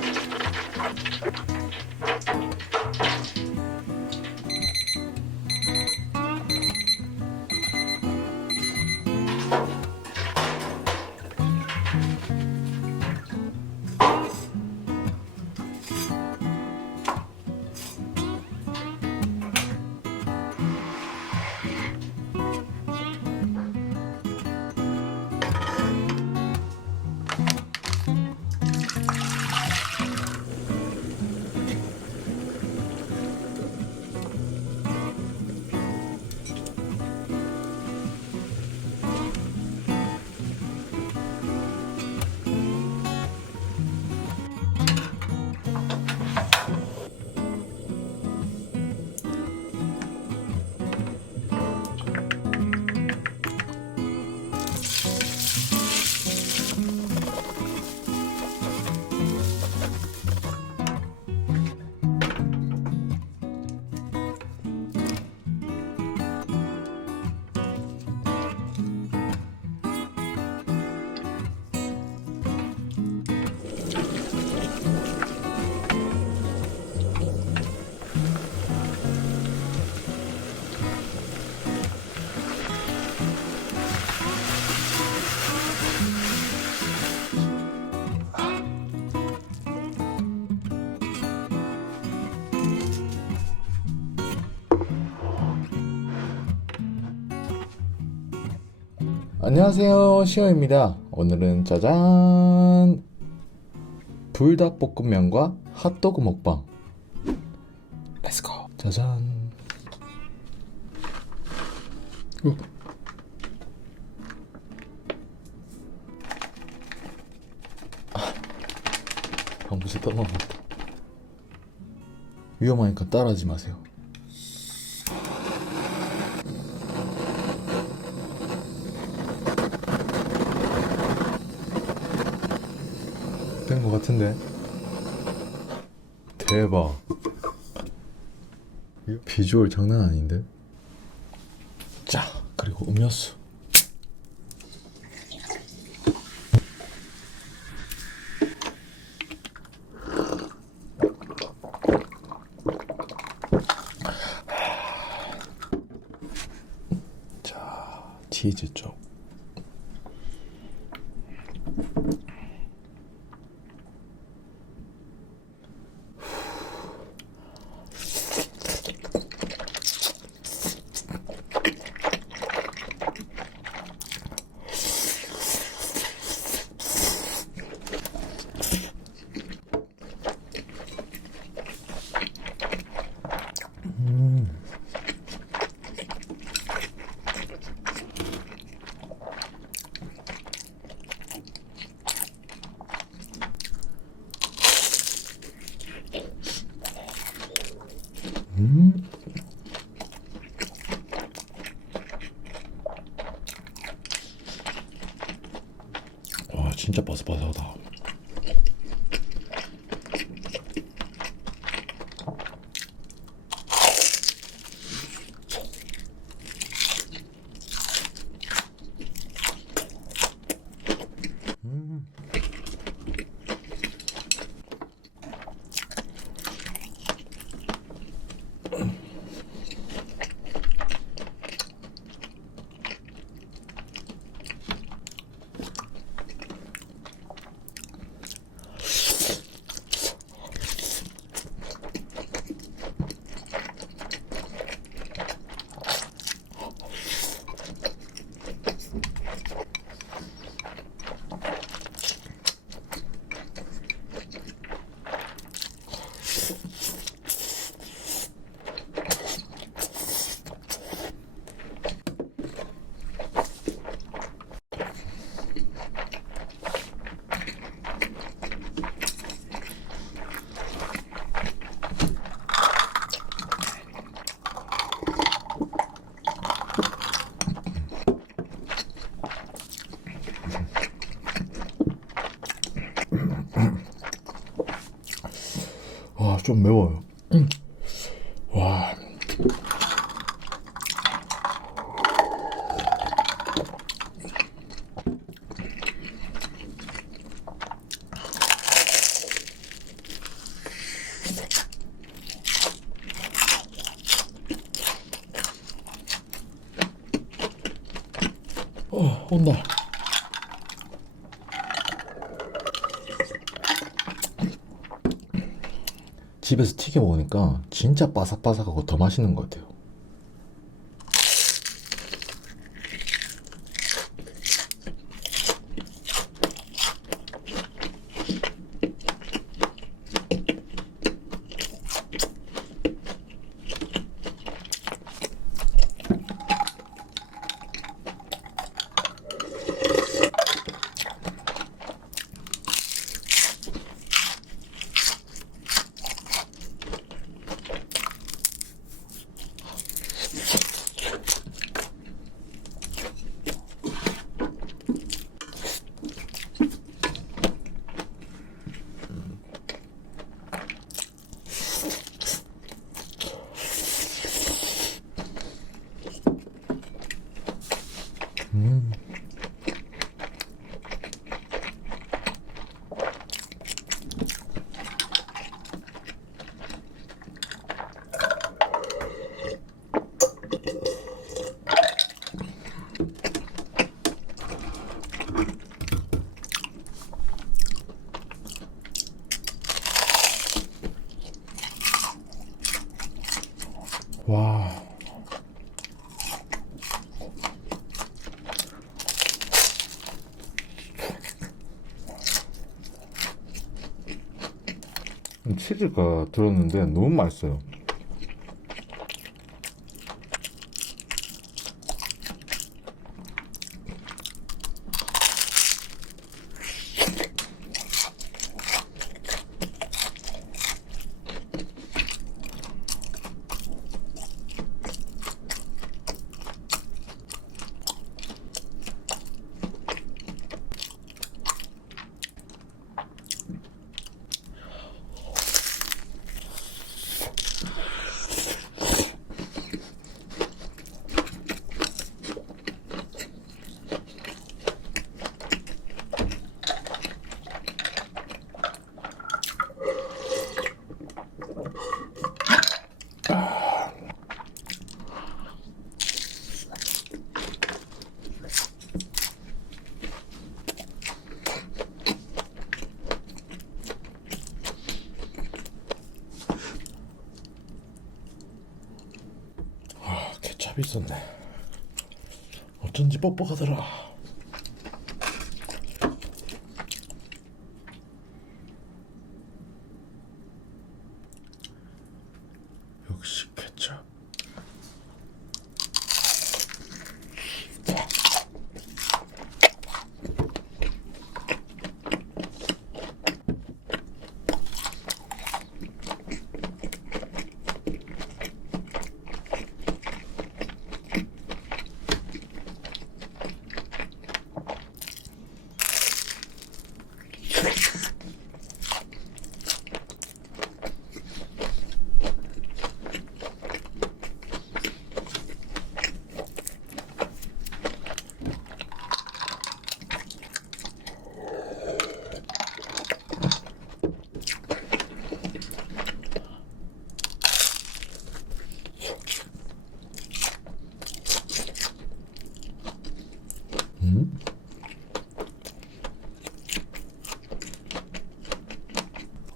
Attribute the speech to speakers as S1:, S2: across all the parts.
S1: Thank you. 안녕하세요 시오입니다. 오늘은 짜잔! 불닭볶음면과 핫도그 먹방. 렛츠고 짜잔. 어. 아, 방부제 떠나봤다. 위험하니까 따라하지 마세요 같은데. 대박. 비주얼 장난 아닌데? 자 그리고 음료수. 자 치즈 쪽 와 진짜 바 좀 매워요. 와. 어, 온다. 집에서 튀겨 먹으니까 진짜 바삭바삭하고 더 맛있는 것 같아요. 와. 치즈가 들었는데 너무 맛있어요. 아, 케찹이 있었네. 어쩐지 뻑뻑하더라. ハハハ。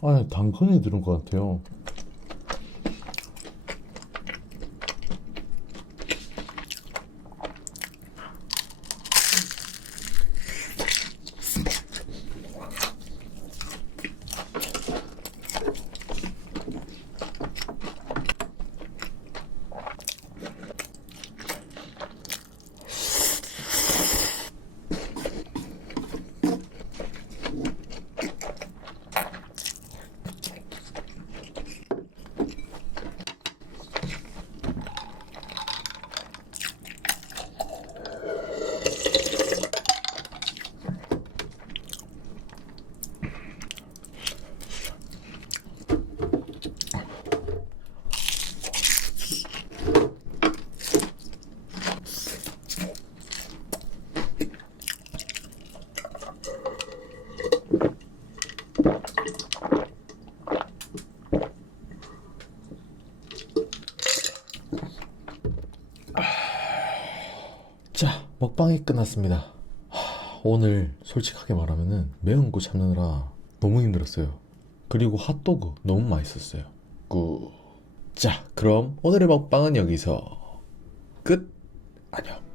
S1: 안에 당근이 들은 것 같아요. 자, 먹방이 끝났습니다. 하, 오늘 솔직하게 말하면은 매운 거 참느라 너무 힘들었어요. 그리고 핫도그 너무 맛있었어요. 굿. 자, 그럼 오늘의 먹방은 여기서 끝. 안녕.